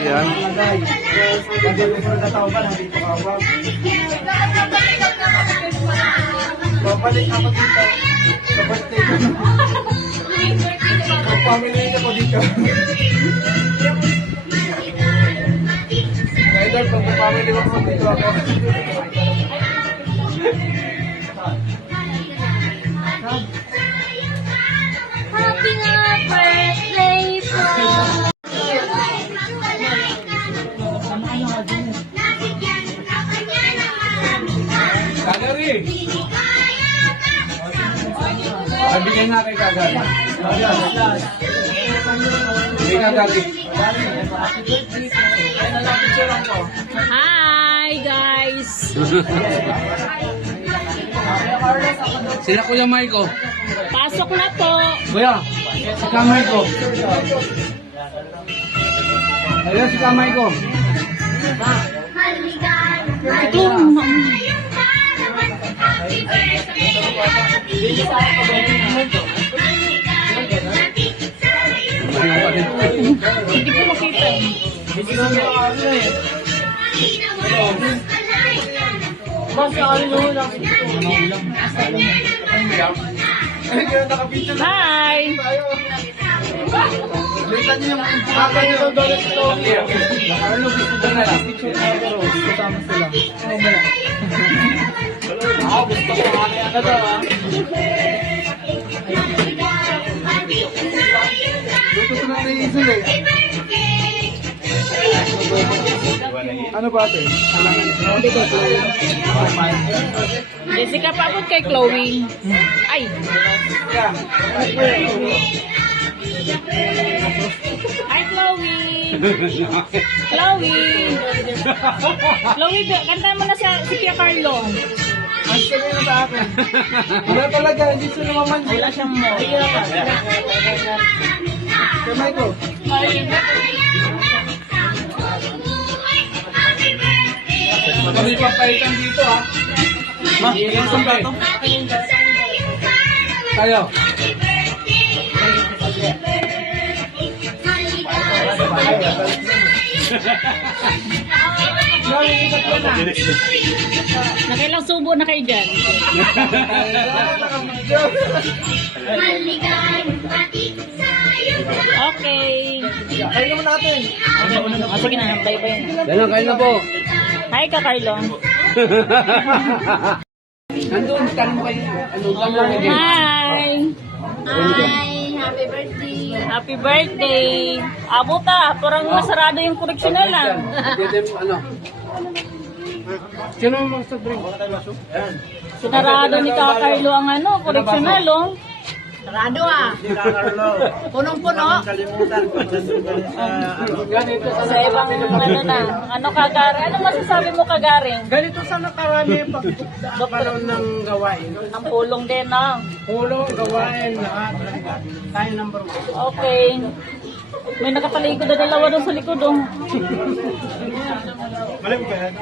Yan. Babalik ako dito. Sa birthday ko. Pamilya niya ko dito. Kaya doon, pagpapamilya ko dito ako. Happy nga birthday po! Kagari! Bigyan na kay Kagari. Bigyan Kagari. Hi guys! Sila Kuya Maiko. Pasok na po! Kuya, si Kamay ko. Ayun si Kamay ko. Itlong! Hindi ko makita. Hi! Litan niyo yung kaka niyo ng dollar ito. Carlo, gusto doon na lang. Picture na pero kasama sila. Gusto ko mamaya na daw ah. Luto ko na tayo isul eh. Ano ba ito? Jessica, paabot kay Chloe. Ay! Hi, Chloe! Chloe! Chloe, kanta mo na si Kuya Carlo. Ang sabi na sa akin. Wala talaga, hindi sila mamansin. Wala siyang mo. Kamay ko. Kami papaitan dito ha. Ma, ilang sa plato? Tayo. Nakailang subo na kayo dyan. Okay. Kain naman natin. Sige na, bye-bye. Yan, kain na po. Hi, Ka Carlo. Nandun, tanong kayo. Hi! Hi! Happy birthday! Happy birthday! Abuta, parang nasarado yung koreksyon lang. Ano? Sino ang mga drink? Sinarado ni Ka Carlo ang koreksyonal, oh. Sarado ah. Punong-puno. Ganito Sa ibang kagaring. Ano masasabi mo kagaring? Ganito sana karami pagkakaroon ng gawain. Ang pulong din, ah. Pulong, gawain, lahat. Tayo number 1. Okay. May nakatalikod na dalawa doon sa likod, oh. Malam ka yan.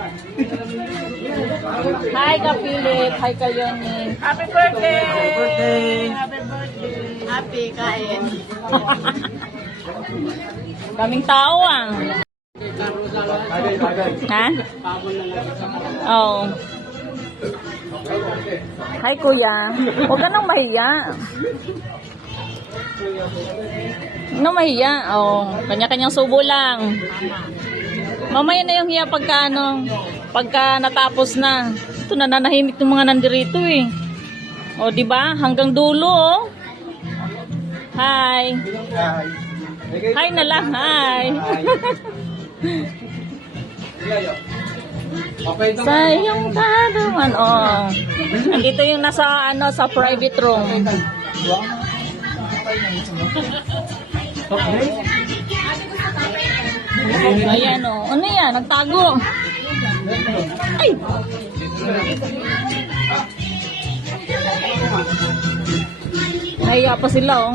Hi, Ka Philip. Hi, Ka Yoni. Happy birthday! Birthday. Happy kain. Kaming tao, ah. Ha? Oo. Hi, Kuya. Huwag ka nang mahiya. Ano mahiya? Oh, kanya-kanyang subo lang. Mamaya na yung hiya pagka natapos na. Ito nananahimik ng mga nandirito eh. O, di ba? Hanggang dulo, oh. Hi. Hi na lang, hi. Sa iyong kaduman, oh. Nandito yung nasa sa private room. Ayan, oh. Ano yan? Nagtago. Ay! Nahiya pa sila, oh.